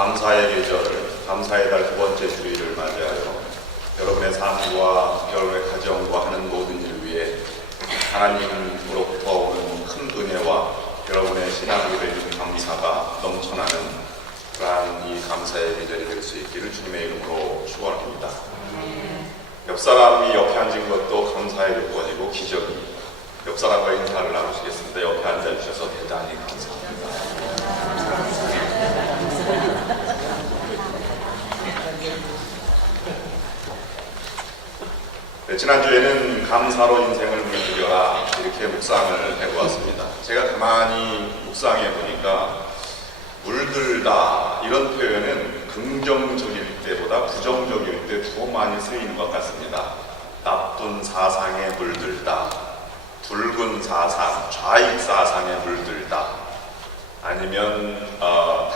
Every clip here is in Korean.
감사의 계절, 감사의 달 두 번째 주일을 맞이하여 여러분의 삶과 여러분의 가정과 하는 모든 일을 위해 하나님으로부터 오는 큰 은혜와 여러분의 신앙에 대한 감사가 넘쳐나는 그러한 이 감사의 계절이 될 수 있기를 주님의 이름으로 축원합니다. 옆 사람이 옆에 앉은 것도 감사의 요건이고 기적입니다. 옆 사람과 인사를 나누시겠습니다. 옆에 앉아주셔서 대단히 감사합니다. 네, 지난주에는 감사로 인생을 물들여라 이렇게 묵상을 해보았습니다. 제가 가만히 묵상해 보니까 물들다 이런 표현은 긍정적일 때보다 부정적일 때 더 많이 쓰이는 것 같습니다. 나쁜 사상에 물들다, 붉은 사상, 좌익 사상에 물들다, 아니면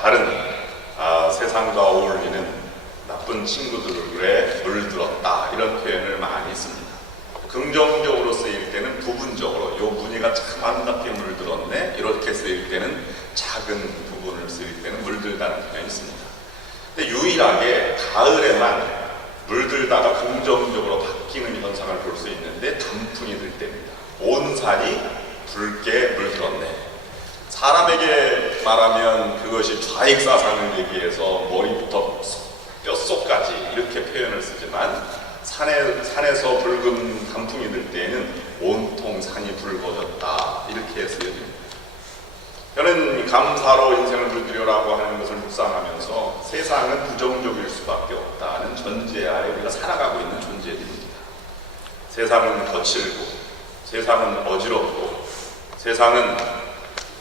다른 세상과 어울리는 나쁜 친구들에 물들었다 이런 표현을 많이 씁니다. 긍정적으로 쓰일 때는 부분적으로 요 무늬가 참 아름답게 물들었네 이렇게 쓰일 때는 작은 부분을 쓰일 때는 물들다는 표현이 있습니다. 근데 유일하게 가을에만 물들다가 긍정적으로 바뀌는 현상을 볼 수 있는데 단풍이 들 때입니다. 온 산이 붉게 물들었네. 사람에게 말하면 그것이 좌익 사상을 얘기해서 머리부터 뼛속까지 이렇게 표현을 쓰지만 산에서 붉은 단풍이 들 때에는 온통 산이 붉어졌다 이렇게 쓰여집니다. 저는 감사로 인생을 물들여라고 하는 것을 묵상하면서 세상은 부정적일 수밖에 없다는 전제하에 우리가 살아가고 있는 존재들입니다. 세상은 거칠고 세상은 어지럽고 세상은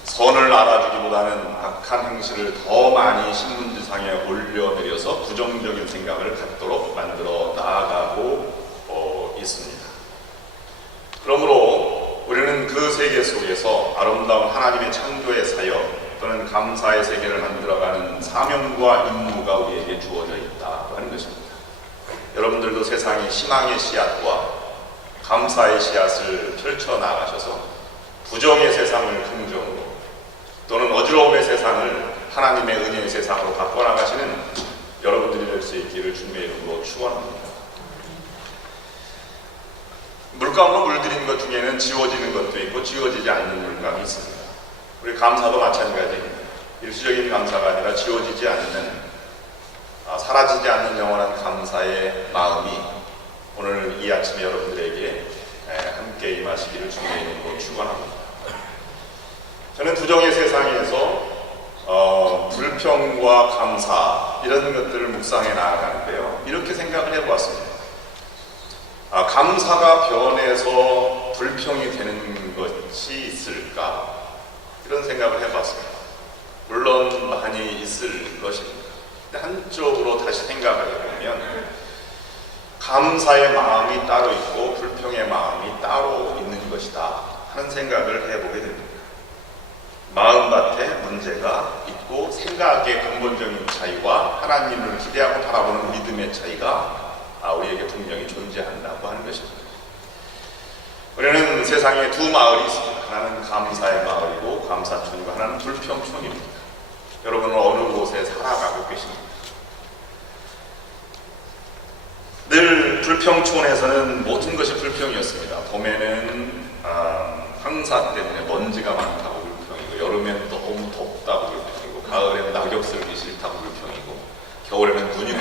선을 알아주기보다는 악한 행실을 더 많이 신문지상에 올려내려서 부정적인 생각을 갖도록 만들어 나아가고 있습니다. 그러므로 우리는 그 세계 속에서 아름다운 하나님의 창조의 사역 또는 감사의 세계를 만들어가는 사명과 임무가 우리에게 주어져 있다고 하는 것입니다. 여러분들도 세상의 희망의 씨앗과 감사의 씨앗을 펼쳐나가셔서 부정의 세상을 긍정으로 또는 어지러움의 세상을 하나님의 은혜의 세상으로 바꿔나가시는 여러분들이 될 수 있기를 주님의 이름으로 축원합니다. 물감으로 물들이는 것 중에는 지워지는 것도 있고 지워지지 않는 물감이 있습니다. 우리 감사도 마찬가지입니다. 일시적인 감사가 아니라 지워지지 않는 사라지지 않는 영원한 감사의 마음이 오늘 이 아침에 여러분들에게 함께 임하시기를 주님의 이름으로 축원합니다. 저는 부정의 세상에서 불평과 감사 이런 것들을 묵상해 나아가는데요. 이렇게 생각을 해보았습니다. 감사가 변해서 불평이 되는 것이 있을까? 이런 생각을 해봤습니다. 물론 많이 있을 것입니다. 근데 한쪽으로 다시 생각을 해보면 감사의 마음이 따로 있고 불평의 마음이 따로 있는 것이다 하는 생각을 해보게 됩니다. 마음밭에 문제가 있고 생각의 근본적인 차이와 하나님을 기대하고 바라보는 믿음의 차이가 우리에게 분명히 존재한다고 하는 것입니다. 우리는 세상에 두 마을이 있습니다. 하나는 감사의 마을이고 감사촌이고 하나는 불평촌입니다. 여러분은 어느 곳에 살아가고 계십니까? 늘 불평촌에서는 모든 것이 불평이었습니다. 봄에는 황사 때문에 먼지가 많다고 불평이고 여름에는 너무 덥다고 불평이고 가을에는 낙엽 쓸기 싫다고 불평이고 겨울에는 눈이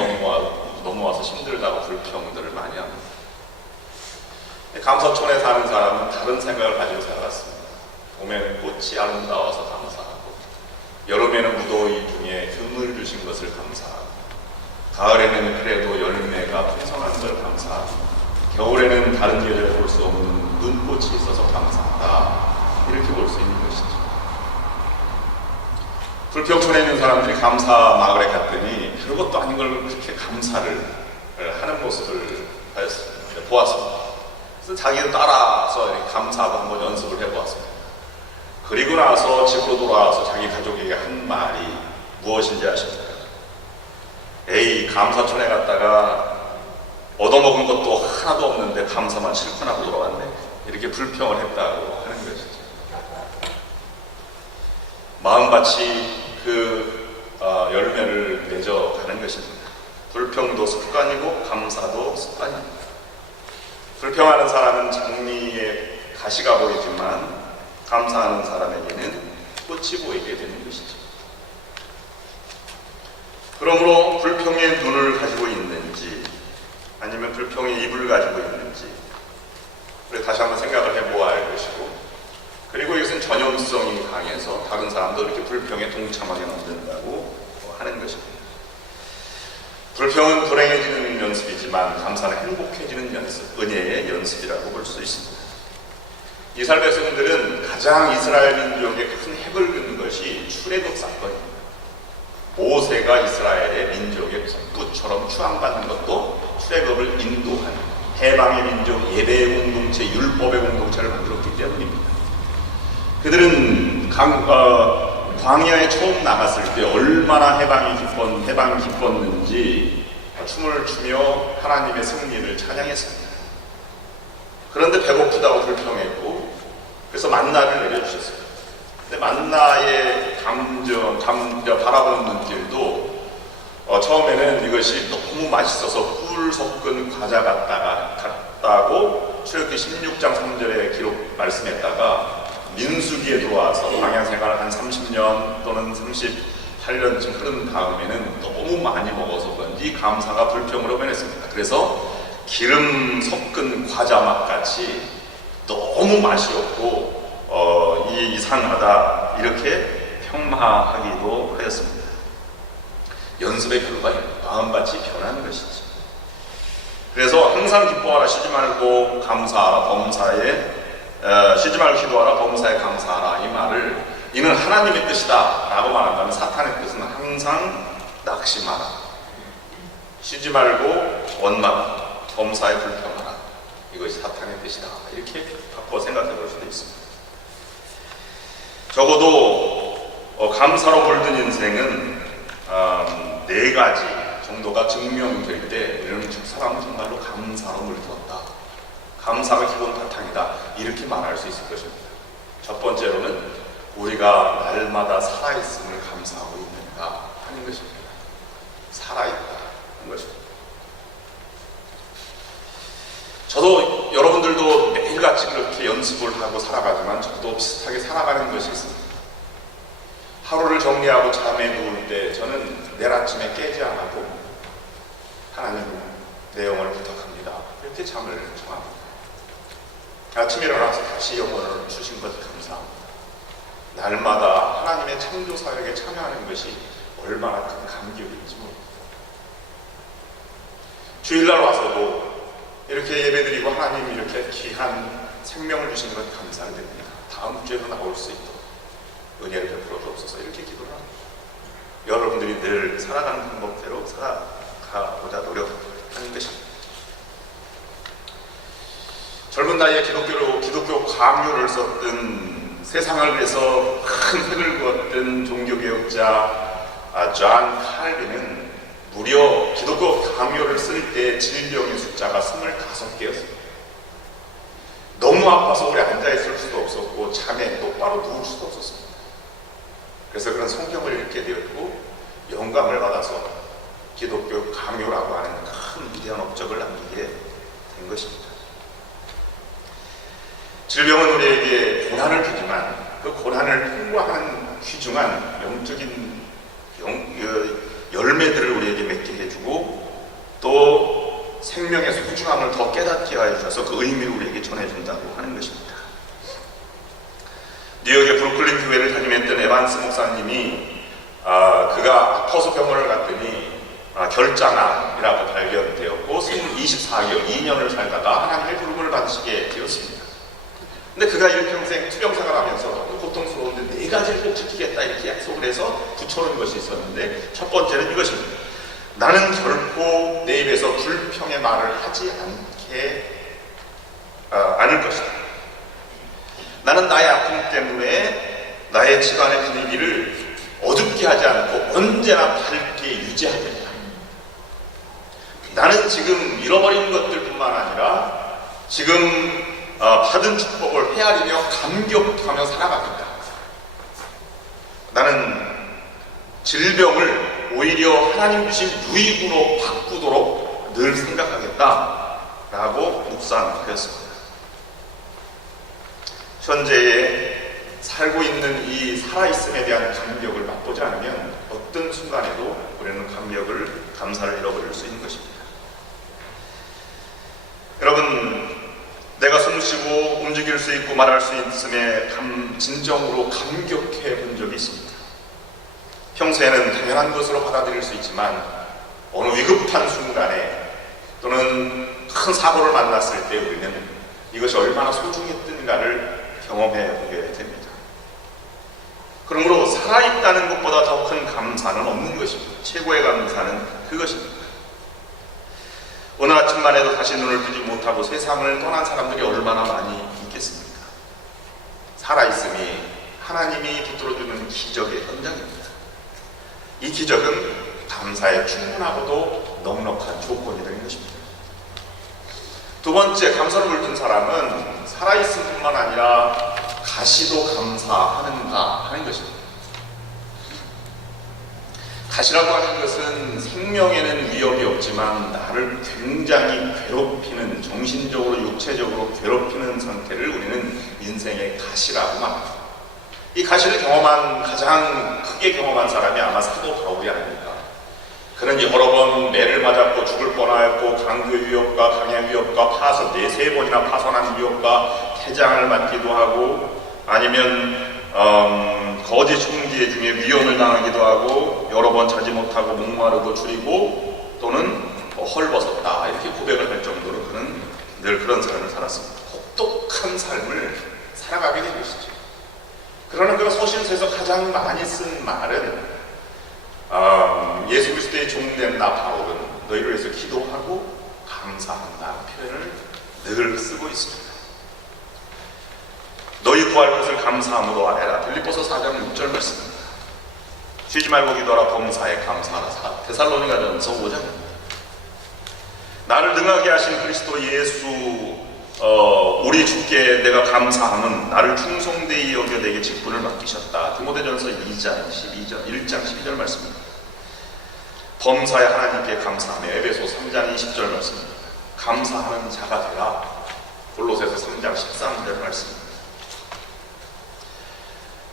넘어와서 힘들다고 불평들을 많이 합니다. 감사촌에 사는 사람은 다른 생각을 가지고 살았습니다. 봄에는 꽃이 아름다워서 감사하고 여름에는 무더위 중에 흠을 주신 것을 감사하고 가을에는 그래도 열매가 풍성한 걸 감사하고 겨울에는 다른 계절에 볼 수 없는 눈꽃이 있어서 감사하다 이렇게 볼 수 있는 것이죠. 불평촌에 있는 사람들이 감사 마을에 갔더니 별것도 아닌 걸 그렇게 감사를 하는 모습을 보았습니다. 그래서 자기를 따라서 이렇게 감사하고 한번 연습을 해보았습니다. 그리고 나서 집으로 돌아와서 자기 가족에게 한 말이 무엇인지 아십니까? 에이, 감사촌에 갔다가 얻어먹은 것도 하나도 없는데 감사만 실컷 하고 돌아왔네. 이렇게 불평을 했다고 하는 것이죠. 마음밭이 그 열매를 맺어가는 것입니다. 불평도 습관이고 감사도 습관입니다. 불평하는 사람은 장미에 가시가 보이지만 감사하는 사람에게는 꽃이 보이게 되는 것이죠. 그러므로 불평의 눈을 가지고 있는지 아니면 불평의 입을 가지고 있는지 다시 한번 생각을 해보아야 할 것이고, 그리고 이것은 전염성이 강해서 다른 사람도 이렇게 불평에 동참하게 만든다고 하는 것입니다. 불평은 불행해지는 연습이지만 감사는 행복해지는 연습, 은혜의 연습이라고 볼 수 있습니다. 이스라엘 백성들은 가장 이스라엘 민족에 큰 핵을 긋는 것이 출애굽 사건입니다. 모세가 이스라엘의 민족의 국부처럼 추앙받는 것도 출애굽을 인도한 해방의 민족, 예배의 공동체, 율법의 공동체를 만들었기 때문입니다. 그들은 광야에 처음 나갔을 때 얼마나 해방이 기뻤는지 춤을 추며 하나님의 승리를 찬양했습니다. 그런데 배고프다고 불평했고, 그래서 만나를 내려주셨어요. 근데 만나의 바라보는 눈길도 처음에는 이것이 너무 맛있어서 꿀 섞은 과자 같다고 출애굽기 16장 3절에 말씀했다가 민수기에 들어와서 광야 생활을 한 30년 또는 38년쯤 흐른 다음에는 너무 많이 먹어서 그런지 감사가 불평으로 변했습니다. 그래서 기름 섞은 과자 맛같이 너무 맛이 없고 이상하다 이렇게 폄하하기도 하였습니다. 연습의 결과에 마음밭이 변하는 것이지. 그래서 항상 기뻐하라, 쉬지 말고 감사하라, 쉬지 말고 기도하라, 범사에 감사하라, 이 말을 이는 하나님의 뜻이다 라고 말한다면, 사탄의 뜻은 항상 낙심하라, 쉬지 말고 원망하라, 범사에 불평하라, 이것이 사탄의 뜻이다, 이렇게 바꿔 생각해 볼 수도 있습니다. 적어도 감사로 물든 인생은 4가지 정도가 증명될 때 이런 사람은 정말로 감사로 물들었다, 감사가 기본 바탕이다, 이렇게 말할 수 있을 것입니다. 첫 번째로는 우리가 날마다 살아있음을 감사하고 있는가 하는 것입니다. 살아있다 하는 것입니다. 저도 여러분들도 매일같이 그렇게 연습을 하고 살아가지만 저도 비슷하게 살아가는 것이 있습니다. 하루를 정리하고 잠에 누울 때 저는 내일 아침에 깨지 않아도 하나님 내 영혼을 부탁합니다, 이렇게 잠을 청합니다. 아침에 일어나서 다시 영혼을 주신 것 감사합니다. 날마다 하나님의 창조 사역에 참여하는 것이 얼마나 큰 감격인지 모릅니다. 주일날 와서도 이렇게 예배드리고 하나님이 이렇게 귀한 생명을 주신 것 감사를 드립니다. 다음 주에도 나올 수 있도록 은혜를 베풀어 주옵소서, 이렇게 기도를 합니다. 여러분들이 늘 살아가는 방법대로 살아가고자 노력하는 것입니다. 젊은 나이에 기독교 강요를 썼던, 세상을 위해서 큰 획을 그었던 종교개혁자 존 칼빈은 무려 기독교 강요를 쓸 때 질병의 숫자가 25개였습니다. 너무 아파서 오래 앉아있을 수도 없었고 잠에 똑바로 누울 수도 없었습니다. 그래서 그런 성경을 읽게 되었고 영감을 받아서 기독교 강요라고 하는 큰 위대한 업적을 남기게 된 것입니다. 질병은 우리에게 고난을 주지만 그 고난을 통과하는 귀중한 영적인 열매들을 우리에게 맺게 해주고 또 생명의 소중함을 더 깨닫게 하여 주셔서 그 의미를 우리에게 전해준다고 하는 것입니다. 뉴욕의 브루클린 교회를 담임했던 에반스 목사님이 그가 아파서 병원을 갔더니 결장암이라고 발견되었고 24개월, 2년을 살다가 하나님의 부름을 받으시게 되었습니다. 근데 그가 일평생 투병생활 하면서 고통스러운데 4가지를 꼭 지키겠다 이렇게 약속을 해서 붙여놓은 것이 있었는데, 첫 번째는 이것입니다. 나는 결코 내 입에서 불평의 말을 하지 않을 것이다. 나는 나의 아픔 때문에 나의 집안의 분위기를 어둡게 하지 않고 언제나 밝게 유지하겠다. 나는 지금 잃어버린 것들뿐만 아니라 지금 받은 축복을 헤아리며 감격하며 살아가겠다. 나는 질병을 오히려 하나님 주신 유익으로 바꾸도록 늘 생각하겠다라고 묵상하였습니다. 현재에 살고 있는 이 살아있음에 대한 감격을 맛보지 않으면 어떤 순간에도 우리는 감사를 잃어버릴 수 있는 것입니다. 여러분, 내가 숨쉬고 움직일 수 있고 말할 수 있음에 진정으로 감격해 본 적이 있습니다. 평소에는 당연한 것으로 받아들일 수 있지만 어느 위급한 순간에 또는 큰 사고를 만났을 때 우리는 이것이 얼마나 소중했던가를 경험해 보게 됩니다. 그러므로 살아있다는 것보다 더 큰 감사는 없는 것입니다. 최고의 감사는 그것입니다. 오늘 아침만 해도 다시 눈을 뜨지 못하고 세상을 떠난 사람들이 얼마나 많이 있겠습니까? 살아있음이 하나님이 붙들어주는 기적의 현장입니다. 이 기적은 감사에 충분하고도 넉넉한 조건이 되는 것입니다. 두 번째, 감사를 물든 사람은 살아있을 뿐만 아니라 가시도 감사하는가 하는 것입니다. 가시라고 하는 것은 생명에는 위협이 없지만 나를 굉장히 괴롭히는, 정신적으로 육체적으로 괴롭히는 상태를 우리는 인생의 가시라고 말합니다. 이 가시를 가장 크게 경험한 사람이 아마 사도 바울이 아닙니까? 그는 여러 번 매를 맞았고 죽을 뻔하였고 강도 위협과 강의 위협과 세 번이나 파손한 위협과 태장을 맞기도 하고 아니면 거짓 총지 중에 위험을 당하기도 하고 여러 번 자지 못하고 목마르고 줄이고 또는 헐벗었다 이렇게 고백을 할 정도로 그는 늘 그런 삶을 살았습니다. 혹독한 삶을 살아가게 된 것이죠. 그러나 그가 서신서에서 가장 많이 쓴 말은 예수 그리스도의 종된 나 바울은 너희를 위해서 기도하고 감사한다는 표현을 늘 쓰고 있습니다. 너희 구할 것을 감사함으로 아뢰라. 빌립보서 4장 6절 말씀입니다. 쉬지 말고 기도하라. 범사에 감사하라. 데살로니가전서 5장입니다. 나를 능하게 하신 그리스도 예수 우리 주께 내가 감사함은 나를 충성되이 여겨 내게 직분을 맡기셨다. 디모데전서 2장 12절 말씀입니다. 범사에 하나님께 감사하며 에베소 3장 20절 말씀입니다. 감사하는 자가 되라. 골로새서 3장 13절 말씀입니다.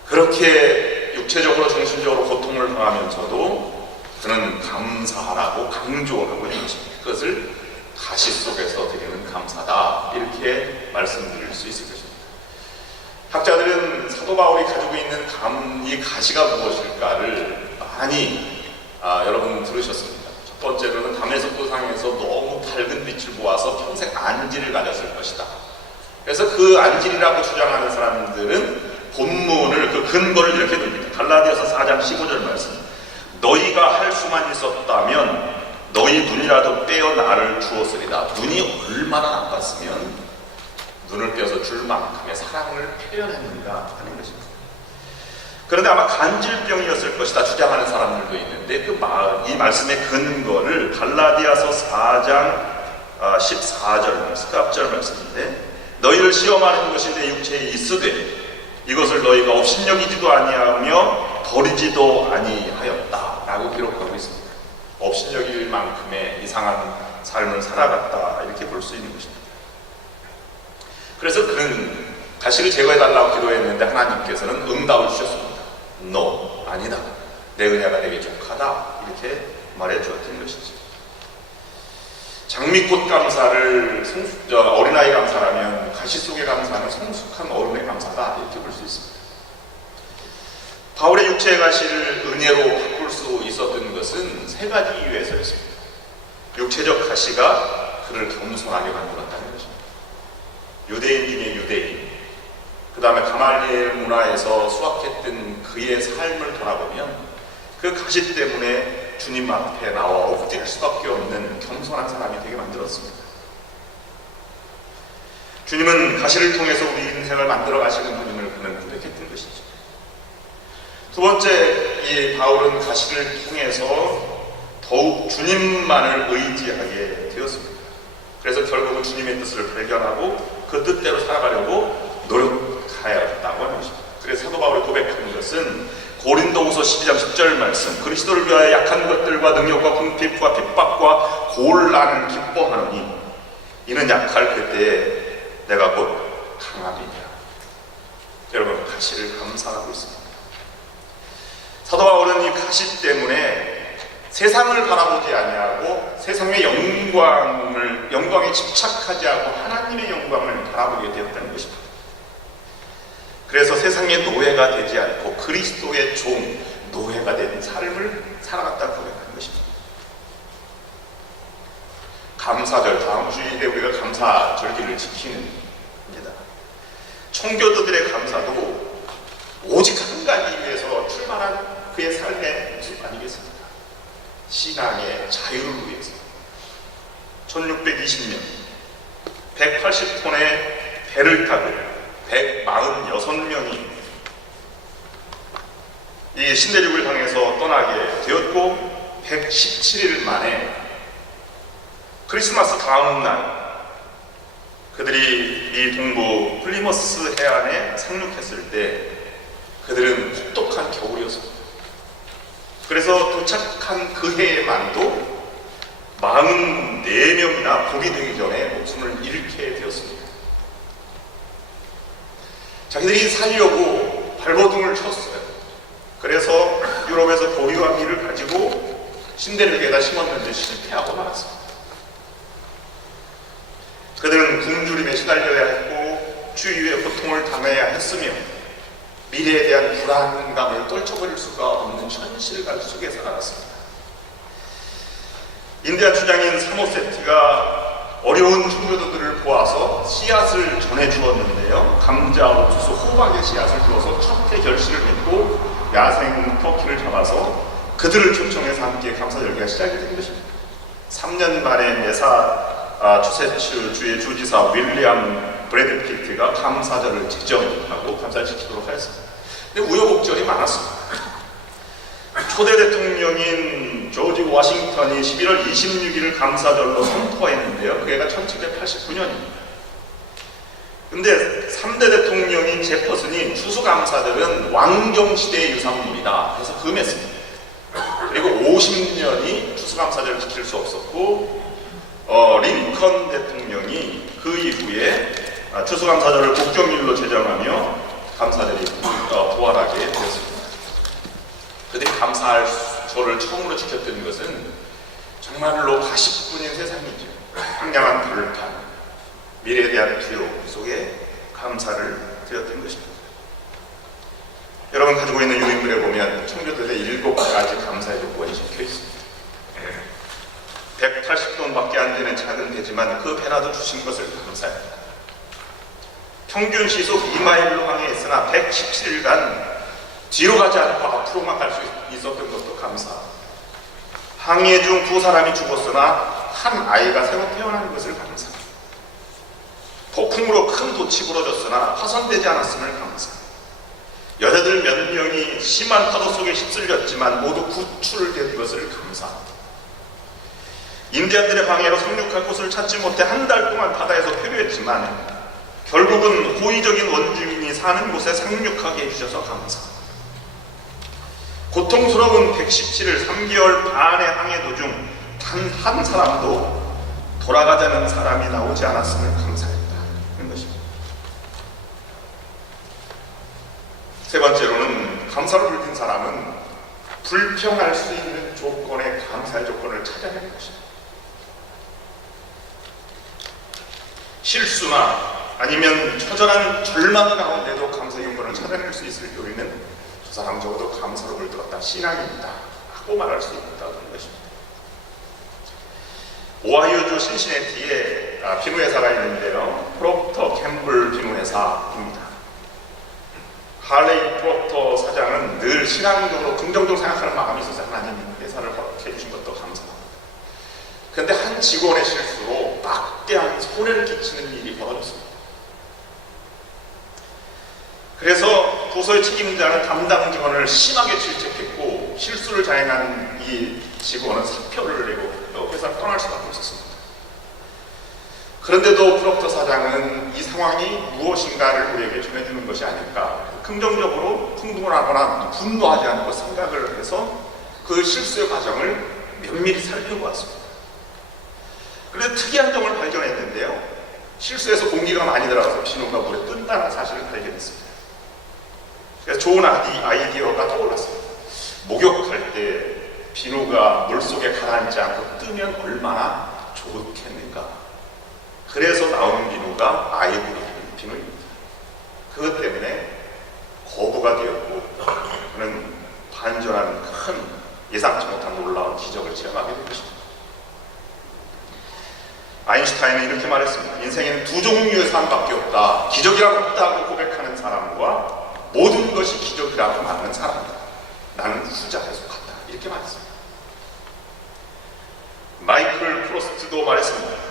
그렇게 육체적으로 정신적으로 고통을 당하면서도 그는 감사하라고 강조하고 있는 것입니다. 그것을 가시 속에서 드리는 감사다 이렇게 말씀드릴 수 있을 것입니다. 학자들은 사도 바울이 가지고 있는 이 가시가 무엇일까를 많이 여러분 들으셨습니다. 첫 번째로는 담에색 도상에서 너무 밝은 빛을 보아서 평생 안질을 가졌을 것이다. 그래서 그 안질이라고 주장하는 사람들은 본문을 그 근거를 이렇게 듭니다. 갈라디아서 4장 15절 말씀. 너희가 할 수만 있었다면 너희 눈이라도 빼어 나를 주었으리다. 눈이 얼마나 나빴으면 눈을 빼어서 줄 만큼의 사랑을 표현했는가 하는 것입니다. 그런데 아마 간질병이었을 것이다 주장하는 사람들도 있는데 이 말씀의 근거를 갈라디아서 4장 14절 말씀, 앞절 말씀인데 너희를 시험하는 것이 내 육체에 있으되 이것을 너희가 업신여기지도 아니하며 버리지도 아니하였다 라고 기록하고 있습니다. 업신여길 만큼의 이상한 삶을 살아갔다 이렇게 볼 수 있는 것입니다. 그래서 그는 가시를 제거해달라고 기도했는데 하나님께서는 응답을 주셨습니다. No, 아니다. 내 은혜가 내게 족하다 이렇게 말해주었던 것이죠. 장미꽃 감사를 어린아이 감사라면 가시 속의 감사는 성숙한 어른의 감사다 이렇게 볼 수 있습니다. 바울의 육체의 가시를 은혜로 바꿀 수 있었던 것은 세 가지 이유에서였습니다. 육체적 가시가 그를 겸손하게 만들었다는 것입니다. 유대인 중에 유대인, 그 다음에 가말리엘 문화에서 수확했던 그의 삶을 돌아보면 그 가시 때문에 주님 앞에 나와 엎드릴 수밖에 없는 겸손한 사람이 되게 만들었습니다. 주님은 가시를 통해서 우리 인생을 만들어 가시는 분임을 그는 고백했던 것이죠. 두 번째, 이 바울은 가시를 통해서 더욱 주님만을 의지하게 되었습니다. 그래서 결국은 주님의 뜻을 발견하고 그 뜻대로 살아가려고 노력하였다고 하는 것입니다. 그래서 사도 바울이 고백하는 것은 고린도후서 12장 10절 말씀, 그리스도를 위하여 약한 것들과 능력과 궁핍과 핍박과 곤란을 기뻐하노니 이는 약할 그때에 내가 곧 강함이니라. 여러분, 가시를 감사하고 있습니다. 사도 바울은 이 가시 때문에 세상을 바라보지 아니하고 세상의 영광에 집착하지 않고 하나님의 영광을 바라보게 되었다는 것입니다. 그래서 세상의 노예가 되지 않고 그리스도의 종, 노예가 된 삶을 살아갔다고 고백하는 것입니다. 감사절, 다음 주일에 우리가 감사절기를 지키는 겁니다. 청교도들의 감사도 오직 한 가지 위해서 출발한 그의 삶의 모습 아니겠습니까? 신앙의 자유를 위해서 1620년 180톤의 배를 타고 146명이 이 신대륙을 향해서 떠나게 되었고 117일 만에 크리스마스 다음 날 그들이 이 동부 플리머스 해안에 상륙했을 때 그들은 혹독한 겨울이었습니다. 그래서 도착한 그 해에만도 44명이나 봄이 되기 전에 목숨을 잃게 되었습니다. 자기들이 살려고 발버둥을 쳤어요. 그래서 유럽에서 보리와 밀을 가지고 신대륙에다 심었는데 실패하고 말았습니다. 그들은 굶주림에 시달려야 했고 주위의 고통을 당해야 했으며 미래에 대한 불안감을 떨쳐버릴 수가 없는 현실감 속에 살아갔습니다. 인디아 주장인 사모세트가 어려운 청교도들을 보아서 씨앗을 전해주었는데요. 감자, 옥수수, 호박의 씨앗을 주어서 첫해 결실을 맺고 야생 터키를 잡아서 그들을 초청해서 함께 감사절기가 시작이 된 것입니다. 3년 만에 매사추세츠 주의 주지사 윌리엄 브래드피트가 감사절을 지정하고 감사를 지키도록 하였습니다. 근데 우여곡절이 많았습니다. 초대 대통령인 조지 워싱턴이 11월 26일을 감사절로 선포했는데요. 그해가 1789년입니다. 근데 3대 대통령인 제퍼슨이 추수감사절은 왕정시대의 유산물이다 해서 금했습니다. 그리고 50년이 추수감사절을 지킬 수 없었고 링컨 대통령이 그 이후에 추수감사절을 국정일로 제정하며 감사절이 부활하게 되었습니다. 그들이 감사절을 처음으로 지켰던 것은 정말로 가시뿐인 세상이죠. 황량한 벌판, 미래에 대한 두려움 속에 감사를 드렸던 것입니다. 여러분 가지고 있는 유인물에 보면 청교도의 7가지 감사의 조건이 적혀 있습니다. 180톤밖에 안 되는 작은 배지만 그 배라도 주신 것을 감사합니다. 평균 시속 2마일로 항해했으나 117일간 뒤로 가지 않고 앞으로만 갈 수 있었던 것도 감사합니다. 항해 중 2사람이 죽었으나 한 아이가 새로 태어나는 것을 감사합니다. 폭풍으로 큰 돛이 부러졌으나 파손되지 않았음을 감사합니다. 여자들 몇 명이 심한 파도 속에 휩쓸렸지만 모두 구출된 것을 감사합니다. 인디안들의 방해로 상륙할 곳을 찾지 못해 한 달 동안 바다에서 표류했지만 결국은 호의적인 원주민이 사는 곳에 상륙하게 해주셔서 감사합니다. 고통스러운 117일 3개월 반의 항해 도중 단 한 사람도 돌아가자는 사람이 나오지 않았음을 감사했다는 것입니다. 세 번째로는 감사로 불린 사람은 불평할 수 있는 조건의 감사의 조건을 찾아내는 것입니다. 실수나 아니면 처절한 절망 가운데도 감사의 조건을 찾아낼 수 있을 요인은 저 사람 적어도 감사로 물들었다, 신앙입니다 하고 말할 수 있다는 것입니다. 오하이오주 신시내티에 비누회사가 있는데요. 프록터 캠블 비누회사입니다. 할레이 프록터 사장은 늘 신앙적으로 긍정적으로 생각하는 마음이 있어서 하나님 회사를 허락해 주신 것도 감사합니다. 그런데 한 직원의 실수로 막대한 손해를 끼치는 일이 벌어졌습니다. 그래서 부서의 책임자는 담당 직원을 심하게 질책했고 실수를 자행한 이 직원은 사표를 내고 회사를 떠날 수밖에 없었습니다. 그런데도 프록터 사장은 이 상황이 무엇인가를 우리에게 전해주는 것이 아닐까. 긍정적으로 흥분하거나 분노하지 않고 생각을 해서 그 실수의 과정을 면밀히 살펴보았습니다. 그런데 특이한 점을 발견했는데요. 실수해서 공기가 많이 들어가서 비누가 물에 뜬다는 사실을 발견했습니다. 그래서 좋은 아이디어가 떠올랐습니다. 목욕할 때 비누가 물속에 가라앉지 않고 뜨면 얼마나 좋겠는가. 그래서 나오는 비누가 아이보리 비누입니다. 그것 때문에 거부가 되었고 그는 반전하는 큰 예상치 못한 놀라운 기적을 체험하게 된 것입니다. 아인슈타인은 이렇게 말했습니다. 인생에는 두 종류의 삶밖에 없다. 기적이라고 없다고 고백하는 사람과 모든 것이 기적이라고 말하는 사람이다. 나는 후자에 속한다. 이렇게 말했습니다. 마이클 프로스트도 말했습니다.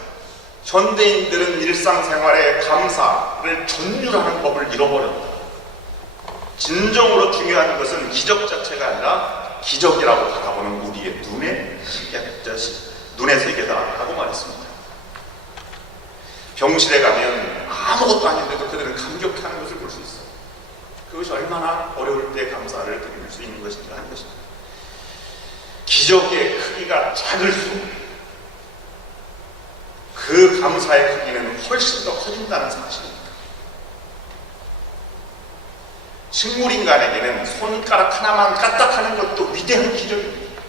현대인들은 일상생활의 감사를 전율하는 법을 잃어버렸다. 진정으로 중요한 것은 기적 자체가 아니라 기적이라고 바라보는 우리의 눈의 세계다라고 말했습니다. 병실에 가면 아무것도 아닌데도 그들은 감격하는 것을 볼 수 있어요. 그것이 얼마나 어려울 때 감사를 드릴 수 있는 것인가 하는 것입니다. 기적의 크기가 작을수록 그 감사의 크기는 훨씬 더 커진다는 사실입니다. 식물인간에게는 손가락 하나만 까딱하는 것도 위대한 기적입니다.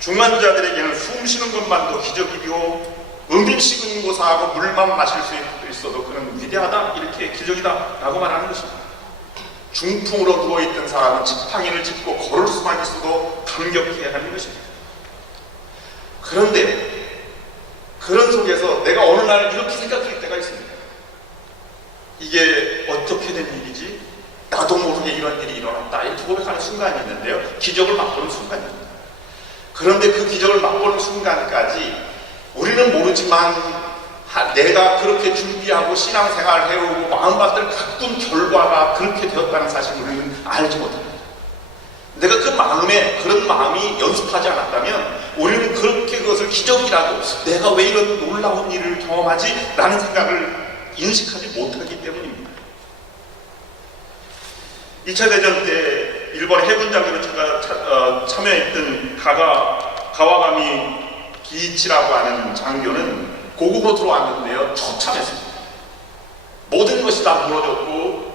중환자들에게는 숨 쉬는 것만도 기적이고 음식은 고사하고 물만 마실 수 있어도 그는 위대하다, 이렇게 기적이다 라고 말하는 것입니다. 중풍으로 누워있던 사람은 지팡이를 짚고 걸을 수만 있어도 감격해야 하는 것입니다. 그런데 그런 속에서 내가 어느 날 이렇게 생각할 때가 있습니다. 이게 어떻게 된 일이지? 나도 모르게 이런 일이 일어났다, 이렇게 고백하는 순간이 있는데요. 기적을 맛보는 순간입니다. 그런데 그 기적을 맛보는 순간까지 우리는 모르지만 내가 그렇게 준비하고 신앙생활을 해오고 마음밭을 가꾼 결과가 그렇게 되었다는 사실을 우리는 알지 못합니다. 내가 그 마음에 그런 마음이 연습하지 않았다면 우리는 그렇게 그것을 기적이라고, 내가 왜 이런 놀라운 일을 경험하지? 라는 생각을 인식하지 못하기 때문입니다. 2차 대전 때 일본의 해군 장교로 제가 참여했던 가와가미 기이치라고 하는 장교는 고국으로 들어왔는데요. 처참했습니다. 모든 것이 다 무너졌고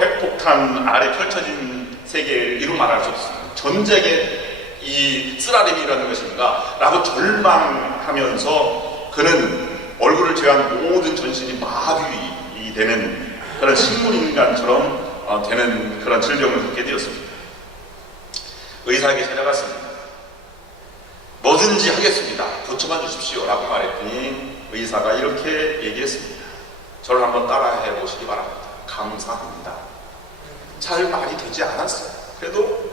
핵폭탄 아래 펼쳐진 세계를 이루 말할 수 없습니다. 전쟁의 이 쓰라림이라는 것인가 라고 절망하면서 그는 얼굴을 제외한 모든 전신이 마비 되는 그런 식물인간처럼 되는 그런 질병을 겪게 되었습니다. 의사에게 찾아갔습니다. 뭐든지 하겠습니다. 고쳐만 주십시오 라고 말했더니 의사가 이렇게 얘기했습니다. 저를 한번 따라해 보시기 바랍니다. 감사합니다. 잘 말이 되지 않았어요. 그래도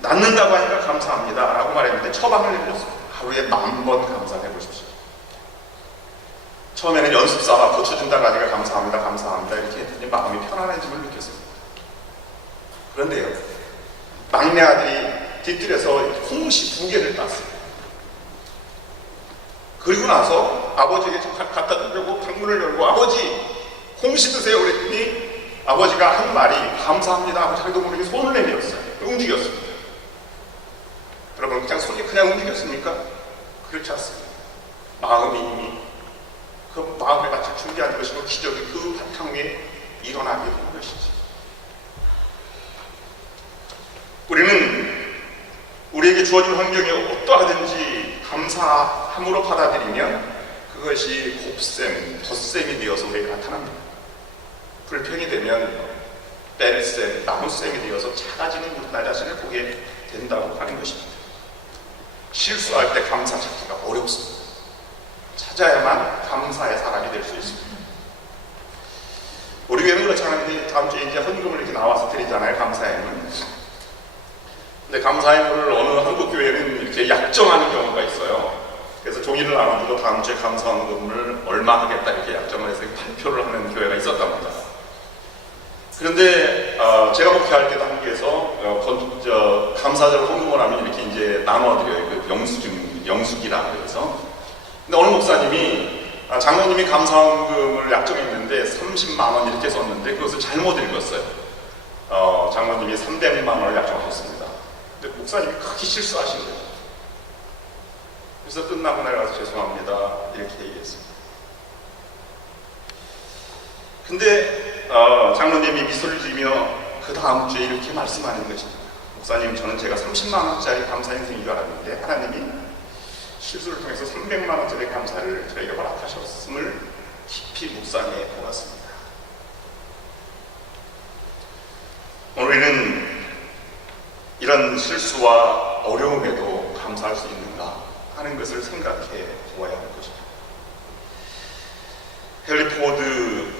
낫는다고 하니까 감사합니다 라고 말했는데 처방을 내렸습니다. 하루에 10,000번 감사해 보십시오. 처음에는 연습삼아 고쳐준다고 하니까 감사합니다, 감사합니다 이렇게 했더니 마음이 편안해짐을 느꼈습니다. 그런데요, 막내 아들이 뒷뜰에서 홍시 2개를 땄어요. 그리고 나서 아버지에게 갖다 주려고 방문을 열고 아버지 홍시 드세요 그랬더니 아버지가 한 말이 감사합니다 하고 자기도 모르게 손을 내밀었어요. 움직였습니다. 여러분, 그냥 손이 그냥 움직였습니까? 그렇지 않습니다. 마음이 이미 그 마음에 같이 준비한 것이고 기적이 그 바탕 위에 일어나게 된 것이지. 우리는 우리에게 주어진 환경이 어떠하든지 감사함으로 받아들이면 그것이 곱셈, 덧셈이 되어서 우리에게 나타납니다. 불평이 되면 뺄셈, 나눗셈이 되어서 작아지는 나 자신을 보게 된다고 하는 것입니다. 실수할 때 감사 찾기가 어렵습니다. 찾아야만 감사의 사람이 될 수 있습니다. 우리 교회는 그렇지 않은데 다음 주에 이제 헌금을 이렇게 나와서 드리잖아요, 감사예물. 근데 감사예물을 어느 한국 교회는 이렇게 약정하는 경우가 있어요. 그래서 종이를 나눠주고 다음 주에 감사 헌금을 얼마 하겠다 이렇게 약정을 해서 발표를 하는 교회가 있었답니다. 그런데 제가 목회할 때도 한국에서 감사절 헌금을 하면 이렇게 이제 나눠드려요. 그 영수증 정숙이라고 해서. 근데 어느 목사님이 장로님이 감사원금을 약정했는데 30만 원 이렇게 썼는데 그것을 잘못 읽었어요. 장로님이 300만 원을 약정하셨습니다. 근데 목사님이 크게 실수하신 거예요. 그래서 끝나고 나가서 죄송합니다 이렇게 얘기했습니다. 근데 장로님이 미소를 지으며 그 다음 주에 이렇게 말씀하는 것입니다. 목사님, 저는 제가 30만 원짜리 감사 인생인 줄 알았는데 하나님이 실수를 통해서 300만 원짜리 감사를 저에게 허락하셨음을 깊이 묵상해 보았습니다. 오늘은 이런 실수와 어려움에도 감사할 수 있는가 하는 것을 생각해 보아야 할 것입니다. 헨리 포드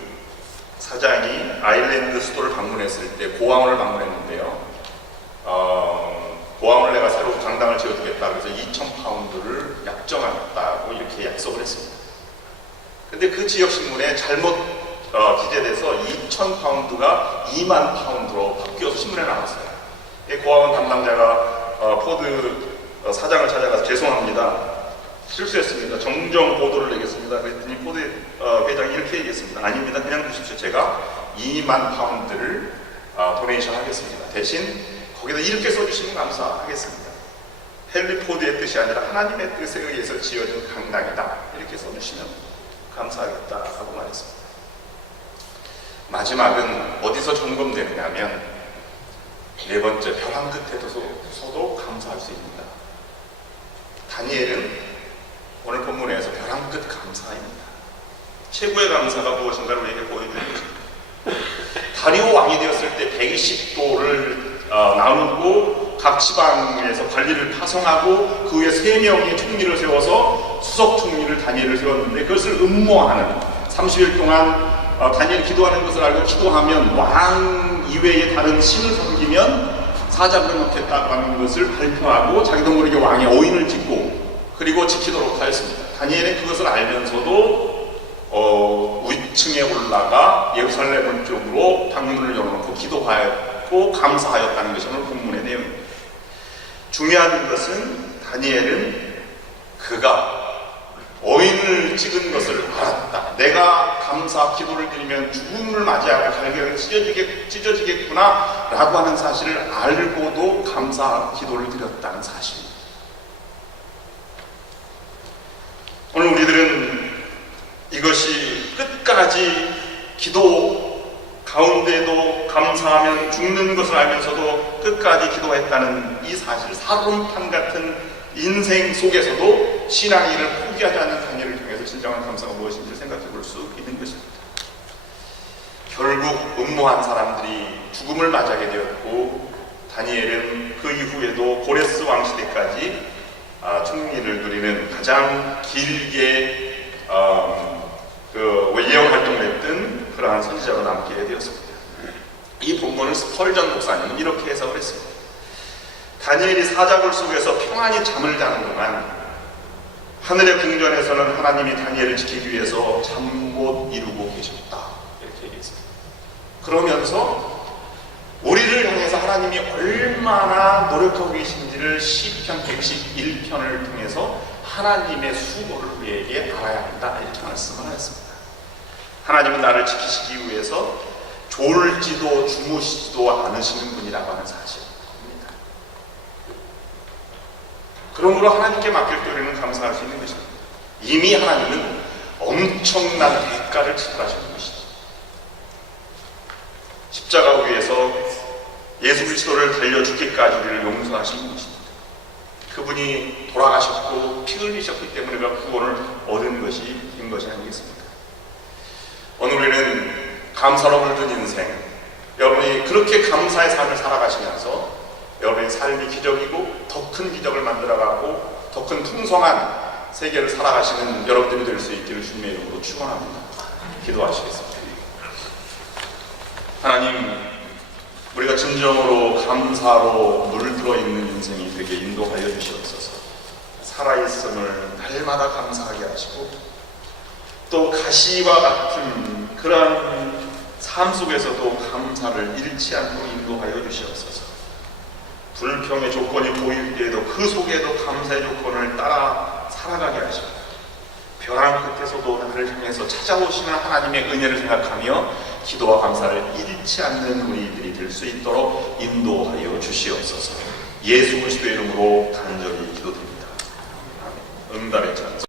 사장이 아일랜드 수도를 방문했을 때 고아원을 방문했는데요. 고아원을 내가 새로 강당을 지어주겠다 그래서 2,000파운드를 약정하겠다고 이렇게 약속을 했습니다. 근데 그 지역신문에 잘못 기재돼서 2,000파운드가 2만 파운드로 바뀌어서 신문에 나왔어요. 고아원 담당자가 포드 사장을 찾아가서 죄송합니다, 실수했습니다, 정정 보도를 내겠습니다 그랬더니 포드 회장이 이렇게 얘기했습니다. 아닙니다, 그냥 두십시오. 제가 2만 파운드를 도네이션 하겠습니다. 대신 거기다 이렇게 써주시면 감사하겠습니다. 헨리 포드의 뜻이 아니라 하나님의 뜻에 의해서 지어진 강당이다, 이렇게 써주시면 감사하겠다라고 말했습니다. 마지막은 어디서 점검되느냐 하면 네 번째, 벼랑 끝에서도 감사할 수 있습니다. 다니엘은 오늘 본문에서 벼랑 끝 감사입니다. 최고의 감사가 무엇인가를 우리에게 보여주는 것입니다. 다리오 왕이 되었을 때 120도를 나누고 각 지방에서 관리를 파송하고 그 위에 3명의 총리를 세워서 수석 총리를 다니엘을 세웠는데 그것을 음모하는 30일 동안 다니엘이 기도하는 것을 알고 기도하면 왕 이외의 다른 신을 섬기면 사자굴에 넣겠다고 하는 것을 발표하고 자기도 모르게 왕의 어인을 짓고 그리고 지키도록 하였습니다. 다니엘은 그것을 알면서도 위층에 올라가 예루살렘 쪽으로 방문을 열어놓고 기도하였고 감사하였다는 것이 오늘 본문의 내용입니다. 중요한 것은 다니엘은 그가 어인을 찍은 것을 알았다. 내가 감사 기도를 드리면 죽음을 맞이하고 갈기가 찢어지겠구나 라고 하는 사실을 알고도 감사 기도를 드렸다는 사실입니다. 오늘 우리들은 이것이 끝까지 기도 가운데도 감사하면 죽는 것을 알면서도 끝까지 기도했다는 이 사실, 사론판 같은 인생 속에서도 신앙의 일을 포기하지 않는 다니엘을 통해서 진정한 감사가 무엇인지 생각해 볼 수 있는 것입니다. 결국 음모한 사람들이 죽음을 맞이하게 되었고 다니엘은 그 이후에도 고레스 왕 시대까지 총리를 누리는 가장 길게 예언 활동을 했던 그러한 선지자로 남게 되었습니다. 이 본문을 스펄전 목사님은 이렇게 해석을 했습니다. 다니엘이 사자굴 속에서 평안히 잠을 자는 동안 하늘의 궁전에서는 하나님이 다니엘을 지키기 위해서 잠 못 이루고 계셨다, 이렇게 얘기했습니다. 그러면서 우리를 향해서 하나님이 얼마나 노력하고 계신지를 시편 111편을 통해서 하나님의 수고를 우리에게 알아야 한다, 이렇게 말씀을 하였습니다. 하나님은 나를 지키시기 위해서 졸지도 주무시지도 않으시는 분이라고 하는 사실입니다. 그러므로 하나님께 맡길 때 우리는 감사할 수 있는 것입니다. 이미 하나님은 엄청난 대가를 지불하시는 것이죠. 십자가 위에서 예수 그리스도를 달려 죽기까지 우리를 용서하시는 것입니다. 그분이 돌아가셨고 피 흘리셨기 때문에 우리가 구원을 얻은 것인 것이 아니겠습니까? 오늘 우리는 감사로 물든 인생, 여러분이 그렇게 감사의 삶을 살아가시면서 여러분의 삶이 기적이고 더 큰 기적을 만들어가고 더 큰 풍성한 세계를 살아가시는 여러분들이 될 수 있기를 주님의 이름으로 축원합니다. 기도하시겠습니다. 하나님, 우리가 진정으로 감사로 물들어 있는 인생이 되게 인도하여 주시옵소서. 살아있음을 날마다 감사하게 하시고 또 가시와 같은 그러한 삶 속에서도 감사를 잃지 않고 인도하여 주시옵소서. 불평의 조건이 보일 때에도 그 속에도 감사의 조건을 따라 살아가게 하십니다. 벼랑 끝에서도 하늘을 향해서 찾아오시는 하나님의 은혜를 생각하며 기도와 감사를 잃지 않는 우리들이 될 수 있도록 인도하여 주시옵소서. 예수 그리스도의 이름으로